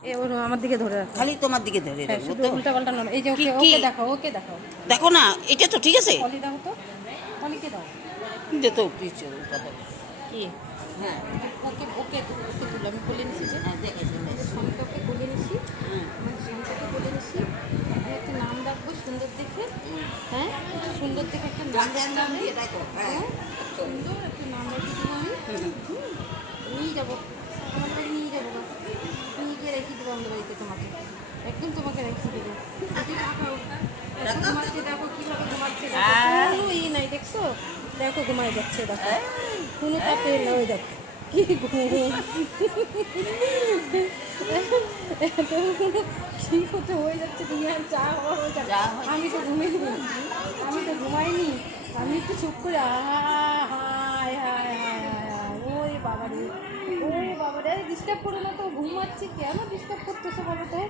ওর আমার দিকে ধরে রাখো, খালি তোমার দিকে ধরে রাখবো শুধু তো। উল্টা পাল্টা নয়। এই যে ওকে কি? ওকে দেখাও, ওকে দেখাও। দেখো না, এটা তো ঠিক আছে। অলি দাও তো, অলিকে দাও। যে তো কিছু কথা কি? হ্যাঁ ওকে ওকে ওকে তুলো, আমি বলে নিছি যে হ্যাঁ দেখেছি শান্তকে বলে নিছি, আমার শান্তকে বলে নিছি। আমি একটা নাম রাখবো সুন্দর দেখে, হ্যাঁ সুন্দর দেখে একটা নাম রাখবো আমি। হ্যাঁ সুন্দর একটা নাম রেখে দেবো আমি। নিয়ে যাবো আমার বাড়ি, নিয়ে যাবো গা। নিয়ে গিয়ে রেখে দেবো আমাদের বাড়িতে তোমাকে, একদম তোমাকে রেখে দেবো। যদি রাখাও ঘুমাচ্ছে, দেখো কীভাবে ঘুমাচ্ছে, কোনো ই নাই দেখছো, দেখো ঘুমায় যাচ্ছে, দেখো কোনো কাপে নয়, দেখো কি ঘুম ঠিক হতে হয়ে যাচ্ছে, তুমি আর চা হওয়া হয়ে যাচ্ছে। আমি তো ঘুমাইনি, আমি তো ঘুমাইনি, আমি একটু চুপ করে হায় হায় হায় হায়, ওই বাবারে, ওই বাবারে, ডিস্টার্ব করো না তো, ঘুমাচ্ছি, কেন ডিস্টার্ব করতেছো বলো তো?